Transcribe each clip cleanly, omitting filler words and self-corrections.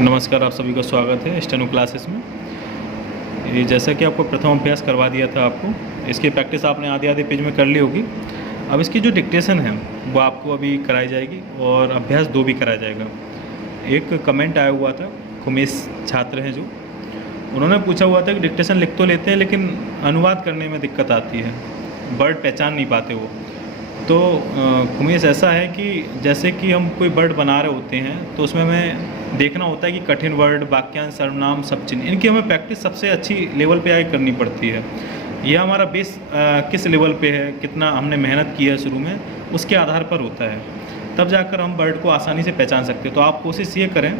नमस्कार, आप सभी का स्वागत है स्टेनो क्लासेस में। ये जैसा कि आपको प्रथम अभ्यास करवा दिया था, आपको इसकी प्रैक्टिस आपने आधे आधे पेज में कर ली होगी। अब इसकी जो डिक्टेशन है वो आपको अभी कराई जाएगी और अभ्यास 2 भी कराया जाएगा। एक कमेंट आया हुआ था, खुमेश छात्र हैं जो, उन्होंने पूछा हुआ था कि डिक्टेशन लिख तो लेते हैं लेकिन अनुवाद करने में दिक्कत आती है, वर्ड पहचान नहीं पाते वो। तो खुमेश ऐसा है कि जैसे कि हम कोई वर्ड बना रहे होते हैं तो उसमें हमें देखना होता है कि कठिन वर्ड, वाक्यांश, सर्वनाम, सब चिन्ह, इनकी हमें प्रैक्टिस सबसे अच्छी लेवल पे आगे करनी पड़ती है। यह हमारा बेस किस लेवल पे है, कितना हमने मेहनत की है शुरू में, उसके आधार पर होता है, तब जाकर हम वर्ड को आसानी से पहचान सकते हैं। तो आप कोशिश ये करें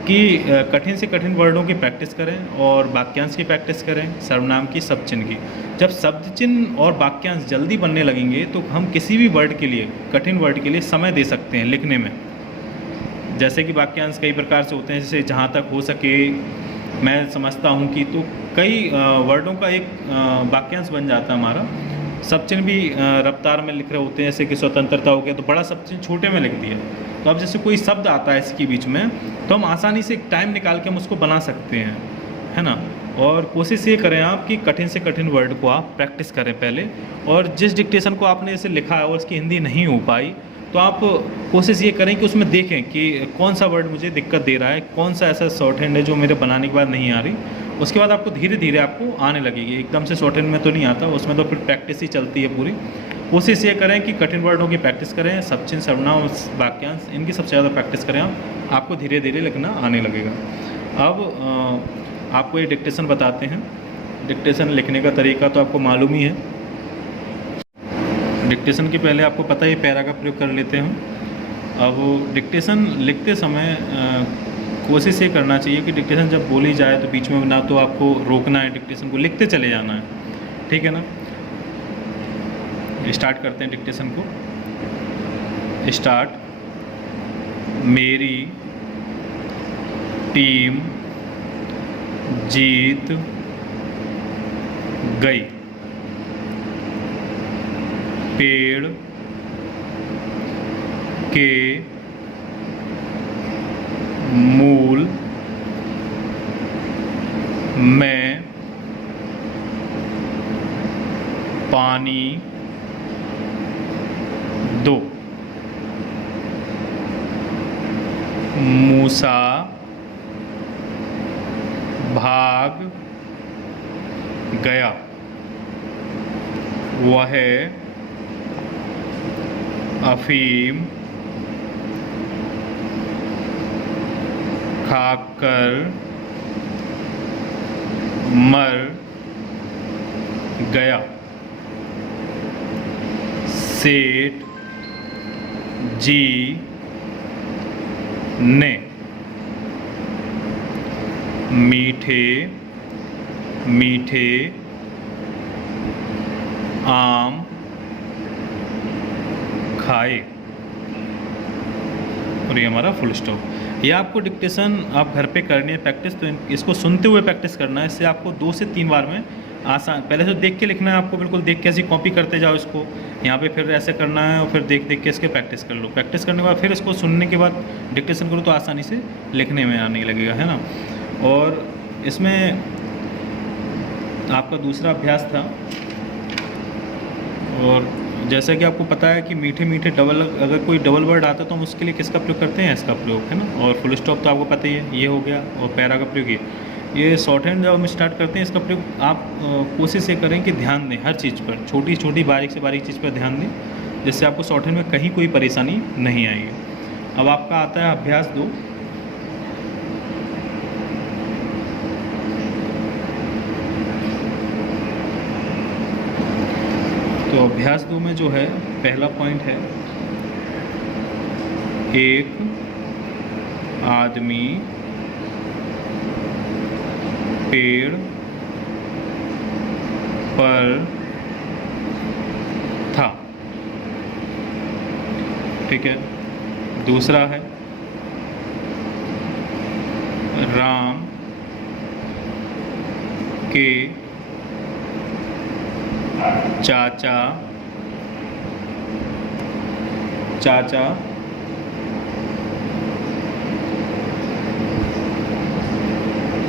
कि कठिन से कठिन वर्डों की प्रैक्टिस करें और वाक्यांश की प्रैक्टिस करें, सर्वनाम की, शब्द चिन्ह की। जब शब्द चिन्ह और वाक्यांश जल्दी बनने लगेंगे तो हम किसी भी वर्ड के लिए, कठिन वर्ड के लिए समय दे सकते हैं लिखने में। जैसे कि वाक्यांश कई प्रकार से होते हैं, जैसे जहाँ तक हो सके, मैं समझता हूँ कि, तो कई वर्डों का एक वाक्यांश बन जाता है हमारा। शब्द चिन्ह भी रफ्तार में लिख रहे होते हैं, जैसे कि स्वतंत्रता हो गया तो बड़ा शब्द चिन्ह छोटे में लिख दिया। तो अब जैसे कोई शब्द आता है इसके बीच में तो हम आसानी से एक टाइम निकाल के हम उसको बना सकते हैं, है ना। और कोशिश ये करें आप कि कठिन से कठिन वर्ड को आप प्रैक्टिस करें पहले, और जिस डिक्टेशन को आपने इसे लिखा है और उसकी हिंदी नहीं हो पाई तो आप कोशिश ये करें कि उसमें देखें कि कौन सा वर्ड मुझे दिक्कत दे रहा है, कौन सा ऐसा शॉर्ट हैंड है जो मेरे बनाने के बाद नहीं आ रही। उसके बाद आपको धीरे धीरे आपको आने लगेगी, एकदम से शॉर्ट हैंड में तो नहीं आता, उसमें तो फिर प्रैक्टिस ही चलती है पूरी। कोशिश ये करें कि कठिन वर्डों की प्रैक्टिस करें, शब्द चिन्ह, सर्वनाम, वाक्यांश, इनकी सबसे ज़्यादा प्रैक्टिस करें आपको धीरे धीरे लिखना आने लगेगा। अब आपको ये डिक्टेशन बताते हैं। डिक्टेशन लिखने का तरीका तो आपको मालूम ही है। डिक्टेशन के पहले आपको पता है पैरा का प्रयोग कर लेते हैं। अब डिक्टेशन लिखते समय कोशिश ये करना चाहिए कि डिक्टेशन जब बोली जाए तो बीच में ना तो आपको रोकना है, डिक्टेशन को लिखते चले जाना है, ठीक है ना। स्टार्ट करते हैं डिक्टेशन को। स्टार्ट। मेरी टीम जीत गई। पेड़ के मूल में पानी दो। मूसा भाग गया। वह अफीम खाकर मर गया। सेठ जी ने मीठे मीठे आम खाए। और ये हमारा फुल स्टॉप। ये आपको डिक्टेशन आप घर पे करनी है प्रैक्टिस, तो इसको सुनते हुए प्रैक्टिस करना है। इससे आपको 2 से 3 बार में आसान, पहले तो देख के लिखना है आपको, बिल्कुल देख के ऐसी कॉपी करते जाओ इसको, यहाँ पे फिर ऐसे करना है और फिर देख देख के इसके प्रैक्टिस कर लो। प्रैक्टिस करने के बाद फिर इसको सुनने के बाद डिक्टेशन करो तो आसानी से लिखने में आने लगेगा, है ना। और इसमें आपका दूसरा अभ्यास था, और जैसा कि आपको पता है कि मीठे मीठे डबल, अगर कोई डबल वर्ड आता है तो हम उसके लिए किसका प्रयोग करते हैं, इसका प्रयोग, है ना। और फुल स्टॉप तो आपको पता ही है, ये हो गया। और पैरा का प्रयोग ये शॉर्ट हैंड जब हम स्टार्ट करते हैं इसका प्रयोग आप कोशिश ये करें कि ध्यान दें हर चीज़ पर, छोटी छोटी बारीक से बारीक चीज़ पर ध्यान दें, जिससे आपको शॉर्ट हैंड में कहीं कोई परेशानी नहीं आएगी। अब आपका आता है अभ्यास 2। तो अभ्यास 2 में जो है पहला पॉइंट है, एक आदमी पेड़ पर था, ठीक है। दूसरा है, राम के चाचा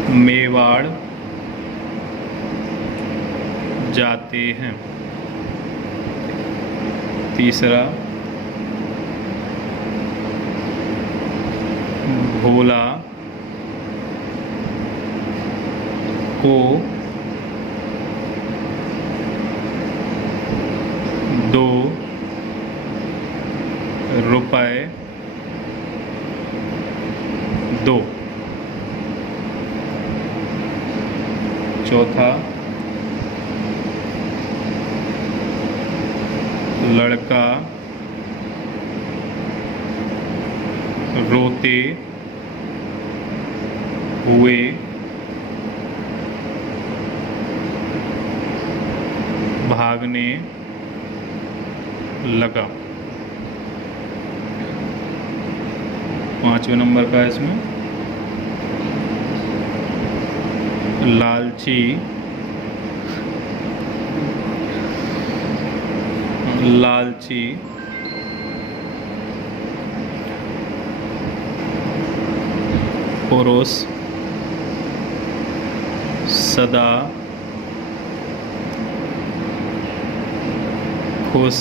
मेवाड़ जाते हैं। तीसरा, भोला को 2 रुपए दो। चौथा, लड़का रोते हुए भागने लगा। 5वें नंबर का है इसमें, लालची पुरुष सदा खुश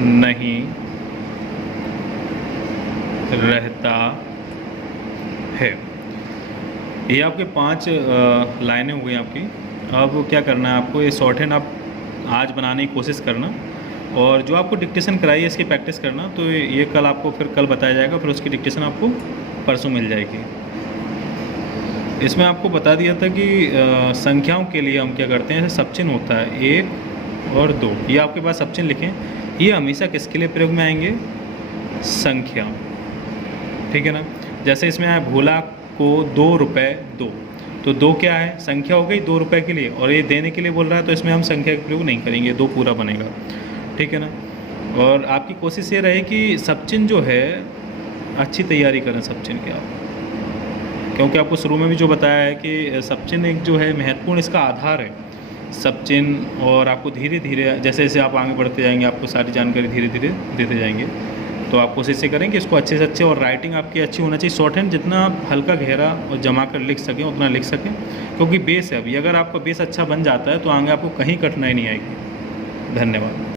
नहीं रहता है। ये आपके 5 लाइनें हो गई आपकी। अब क्या करना है आपको, ये शॉर्ट हैंड आप आज बनाने की कोशिश करना, और जो आपको डिक्टेशन कराई है इसकी प्रैक्टिस करना। तो ये कल आपको फिर कल बताया जाएगा, फिर उसकी डिक्टेशन आपको परसों मिल जाएगी। इसमें आपको बता दिया था कि संख्याओं के लिए हम क्या करते हैं, जैसे सबचिन्ह होता है 1 और 2, ये आपके पास सबचिन्ह लिखें, ये हमेशा किसके लिए प्रयोग में आएंगे, संख्या, ठीक है ना। जैसे इसमें आया भोला को 2 रुपए दो, तो 2 क्या है, संख्या हो गई 2 रुपए के लिए, और ये देने के लिए बोल रहा है, तो इसमें हम संख्या का प्रयोग नहीं करेंगे, 2 पूरा बनेगा, ठीक है ना। और आपकी कोशिश ये रहे कि सबचिन्ह जो है अच्छी तैयारी करें सबचिन्ह की आप, क्योंकि आपको शुरू में भी जो बताया है कि सबचिन्ह एक जो है महत्वपूर्ण इसका आधार है सबचिन्ह, और आपको धीरे धीरे जैसे जैसे आप आगे बढ़ते जाएंगे आपको सारी जानकारी धीरे धीरे देते जाएंगे। तो आप कोशिश से करें कि इसको अच्छे से अच्छे, और राइटिंग आपकी अच्छी होना चाहिए। शॉर्ट हैंड जितना आप हल्का गहरा और जमा कर लिख सकें उतना लिख सकें, क्योंकि बेस है अभी, अगर आपका बेस अच्छा बन जाता है तो आगे आपको कहीं कठिनाई नहीं आएगी। धन्यवाद।